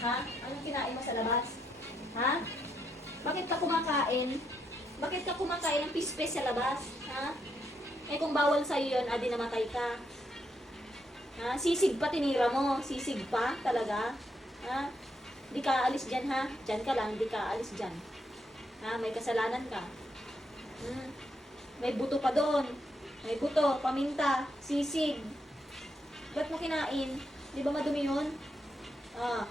Ha? Anong kinain mo sa labas? Ha? Bakit ka kumakain? Bakit ka kumakain ng pispes sa labas? Ha? Eh kung bawal sa'yo yun, adi namatay ka. Ha? Sisig pa tinira mo. Sisig pa talaga. Ha? Di ka alis dyan ha. Dyan ka lang, di ka alis dyan. Ha? May kasalanan ka. Hmm. May buto pa doon. May buto, paminta, sisig. Ba't mo kinain? Di ba madumi yun? Ah.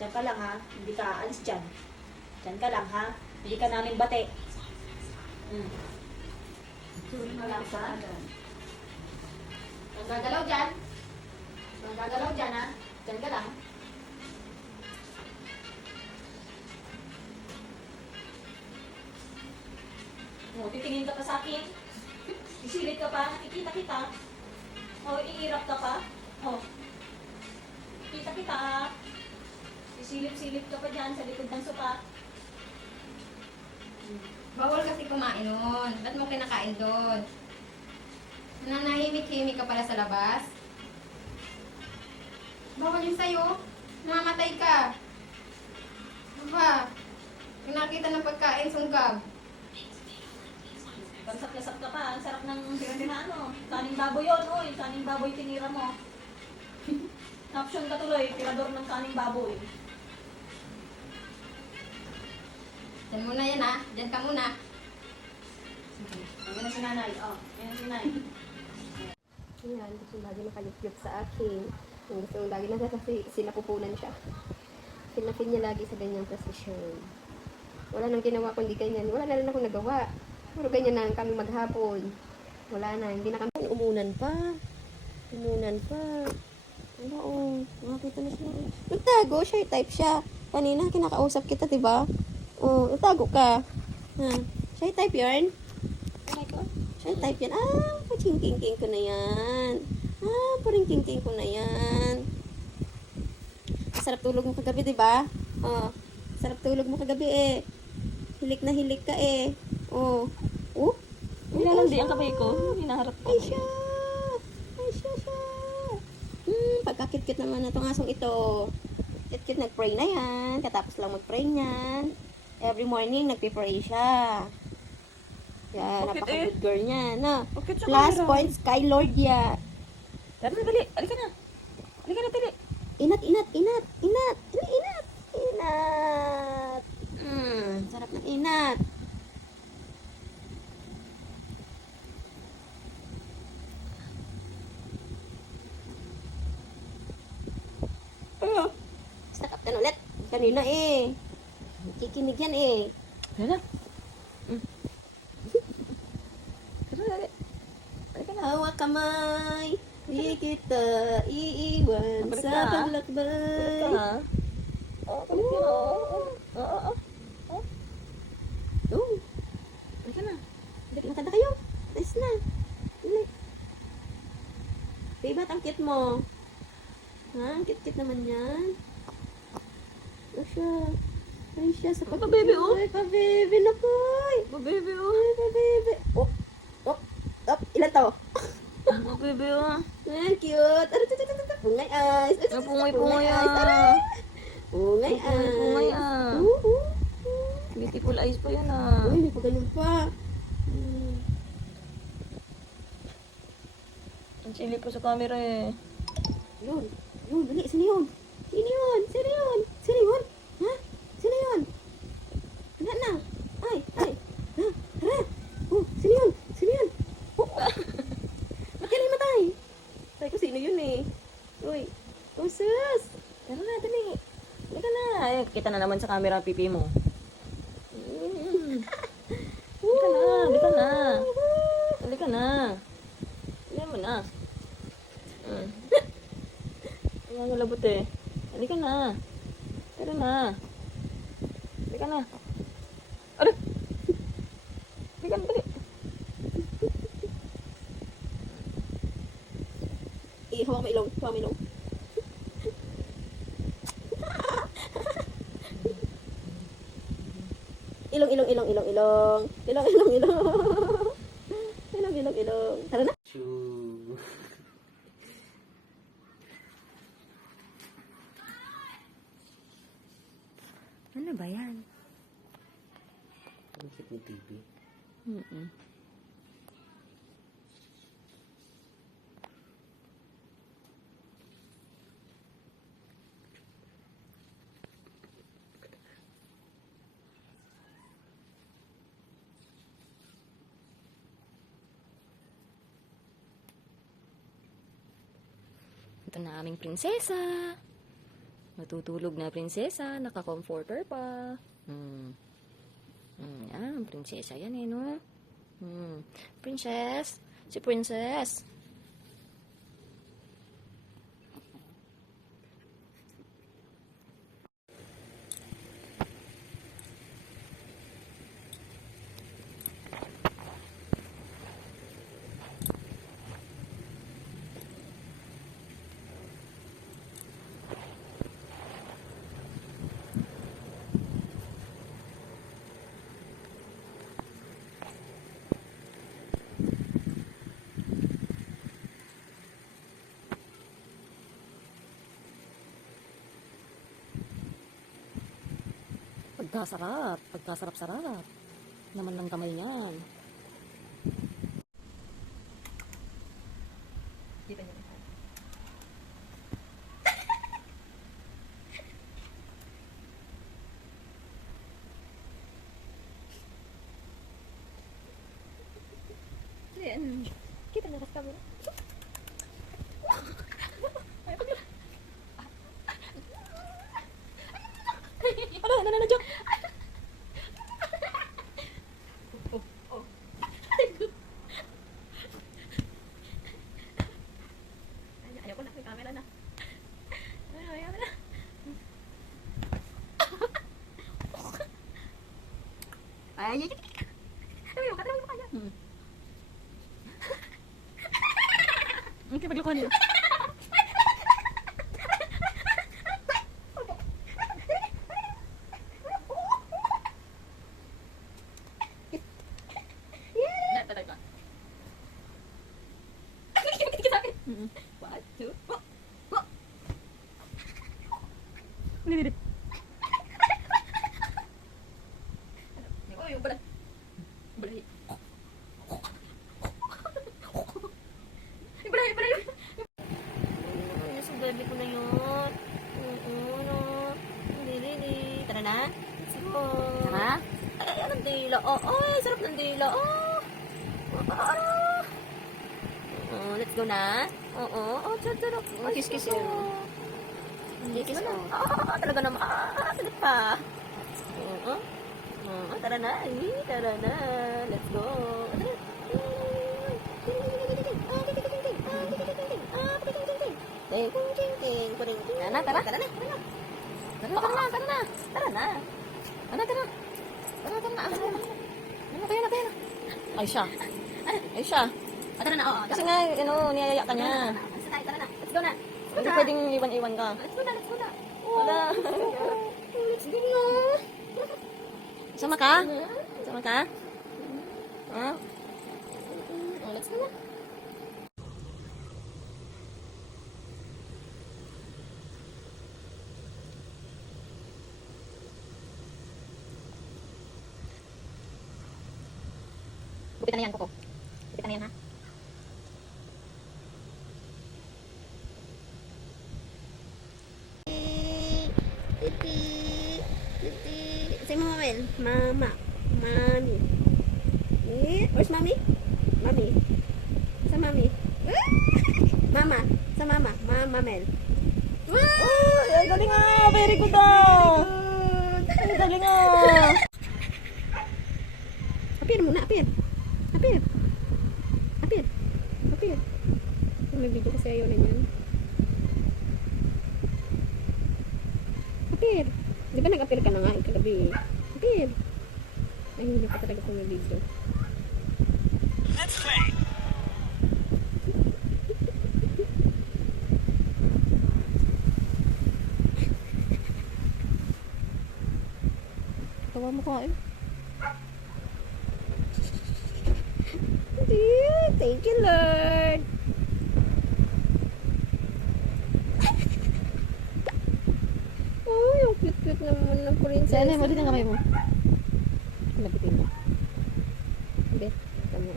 Diyan ka lang ha. Hindi ka alis dyan. Diyan ka lang ha. Hindi ka namin bate. Hmm. Wala ka? Huwag gagalaw dyan. Huwag gagalaw dyan ha. Diyan ka lang. O, titingin ka pa sa akin. Isilit ka pa. Nakikita kita. O, iirap ka pa. O. Kita kita. Isilip-silip ka pa dyan sa likod ng sopa. Bawal kasi kumain nun. Ba't mo kinakain doon? Nanahimik-himik ka pala sa labas? Bawal yun sa'yo. Namamatay ka. Aba, yung nakita ng pagkain, sunggab. Kamsat-kasat ka pa. Ang sarap ng ano. Kaning baboy yun. Uy, kaning baboy tinira mo. Option ka tuloy. Tirador ng kaning baboy. Diyan muna yan ha. Diyan ka muna. Ayan na si nanay. Oh, ayan na si nanay. Ayan, gusto lagi nakayup-yup sa akin. Ang gusto lagi na kasi sinapupunan siya. Pinapin niya lagi sa ganyang posisyon. Wala nang ginawa kundi ganyan. Wala na rin akong nagawa. Puro ganyan na lang kami maghapon. Wala na, hindi na kami umunan pa. Umunan pa. Ano oh, nakakita na siya. Nagtago, shy type siya. Kanina kinakausap kita, 'di ba? Oh, nagtago ka. Ha, shy type ko. Shy type yan. Ah, paching-king-king ko na yan. Ah, paring king-king ko na yan. Sarap tulog mo kagabi, di ba? Oh, sarap tulog mo kagabi eh. Hilik na hilik ka eh. Oh. Oh. Nilalandi ang kamay ko. Hinaharap ko. Ay siya! Ay siya siya! Hmm, pagkakit-kit naman na itong asong ito. Kit-kit nag-pray na yan. Katapos lang mag-pray niyan. Every morning, nagpe-pray siya. Bakit napaka-good girl niya. No? Bakit sa Plus camera? points kay Lord ya. Tara na, dali. Alika na. Alika na, dali. Inat, inat, inat, inat, inat, inat, inat. Hmm, sarap ng inat. Oh, sakap ka ulit. Kanina eh. Kikinig yan eh. Tara. Mm. Tara. Hawak kamay. Di kita iiwan Balik sa ka. paglakbay. Alika na. Oh, kulit yun, oh. Oo, oo, oo. Oh, Alika na. Lakad na kayo. Nice na. Dali. Babe, ba't ang cute mo? Ha? Ang cute-cute naman yan. Ano siya? Ay siya sa pag- Pa-baby, oh. Ay, pa-baby na po. Baby, oh. Ay, pa-baby. Oh, oh, oh, ilan to? Baby, oh. Ay, cute. Ano, tut, tut, tut, tut. Pungay eyes. Ay, tut, tut, tut, Pungay-pungay, eyes. ah. Aray. Pungay eyes. Pungay-pungay, ah. Oo, oo. Beautiful eyes pa yan, ah. Uy, may pa ganun pa. Hmm. Ang chili po sa camera, eh. Yun. Yun, dali. Sino yun? Sino yun? Sino yun? Sino yun? Ha? Sino yun? Wala na. Ay, ay. Ha? Tara. Oh, sino yun? Sino yun? Oh. Ba't ka namatay? Sabi ko, sino yun eh? Uy. Oh, sus. Tara na, dali. Halika na. Ay, kita na naman sa camera ang pipi mo. Mm. Halika na, halika na. Halika na. Halika mo na. Mm. Ang malabot eh. Halika na. Tara na. Halika na. Ano? Halika na, dali. Eh, hawak mo ilong. Hawak mo ilong. Ilong, ilong, ilong, ilong, ilong. Ilong, ilong, ilong. ilong, ilong, ilong. Tara na. Na aming prinsesa. Matutulog na prinsesa. Naka-comforter pa. Hmm. Hmm, yan, prinsesa yan eh, no? Hmm. Princess. Si princess. Pagkasarap. Pagkasarap-sarap. Naman ng kamay niyan. Kita niyo. Ayan. Kita niyo sa camera. Ano? Ano? Ano? Joke? Ay, ayaw ko na. May camera na. Ay, ayaw na. Ay, ay, ay. Ay, ay, ay, ay, ay. Ang kipaglukuhan nila. One, two, oh. Oh. Nililip. Oh, yung pala. Balahi. Yung balahi, balahi. Ano sa baby ko na yun? Oo, no. Nilili. Tara na. Sige. Tara. Ay, ay, ang dila. Oh, ay, sarap ng dila. Oh. Oh, ah. Oh, let's go na. Oo, oh, sarap, sarap. Oh, kiss, kiss, oh. Kiss, Kiss, kiss, oh. oh. Ah, talaga naman. Ah, salit pa. Oo. Oo, tara na. Ay, tara na. Let's go. Tara. Ting, ting, ting, ting, ting, ting. Tara na, tara, tara na, tara na. Tara na, tara na, tara na. Tara na. Tara, tara. Tara, tara na. Tara na, tayo na, tayo na. Ay, siya. Ay, siya. Ah, tara na, oo. Kasi nga, ano, niyayaya ka niya. Basta tayo, tara na. Let's go na. Hindi pwedeng iwan-iwan ka. Let's go na, let's go na. Wala. Let's go na. Sama ka? Sama ka? Ha? Oh, let's go na. Gupitan na yan, ha? Say mo, Mel. Mama. Mami. Eh, where's mommy? Mommy. Sa mommy. Mama. Sa mama. Mama, Mel. Oh, ay, galing ah! Very good ah! Ay, galing ah! Apir muna, apir. Apir. Apir. Apir. Ayaw na yan. Apir. Di ba nag-apir ka na nga kagabi? Apir. Ay, hindi pa talaga kung may video. Tawa mo ko eh. Dear, Thank you, Lord. Oh, yung cute naman ng princess. Diyan, mo din ang kamay mo. Lapitin mo. Be, tama.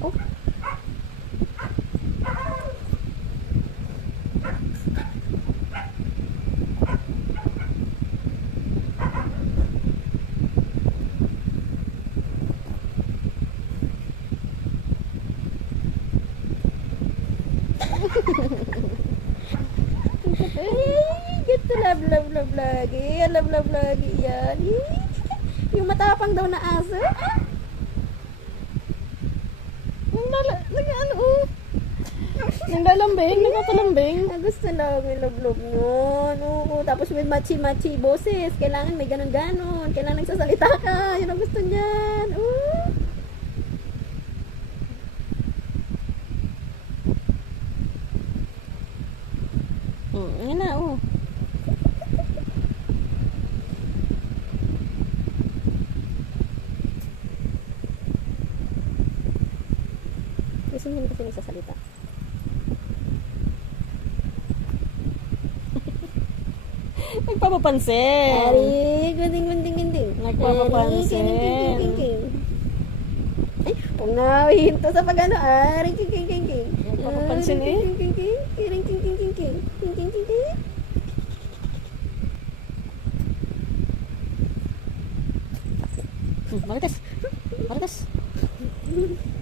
Oh. Ay, ganito love, love lagi. Love, love lagi yan. Yung matapang daw na aso. Ah! Ang lala, nag ano oh. Naglalambing, nagpapalambing. Ah, gusto lang yung love, love nun. Oo, tapos with machi-machi boses. Kailangan may ganon-ganon. Kailangan nagsasalita ka. Yun ang gusto niyan. Oo. Hmm, yan na oh. Niya kasi nagsasalita. Nagpapapansin. Ari, gunding, gunding, gunding. Nagpapapansin. King, king, king, king. Ay, huwag na hinto sa pagano. Ari, king, king, king, king. Nagpapapansin eh. King, king, king, king, king, king, king, king, king, king, king, king, king. Hmm, Marites. Marites.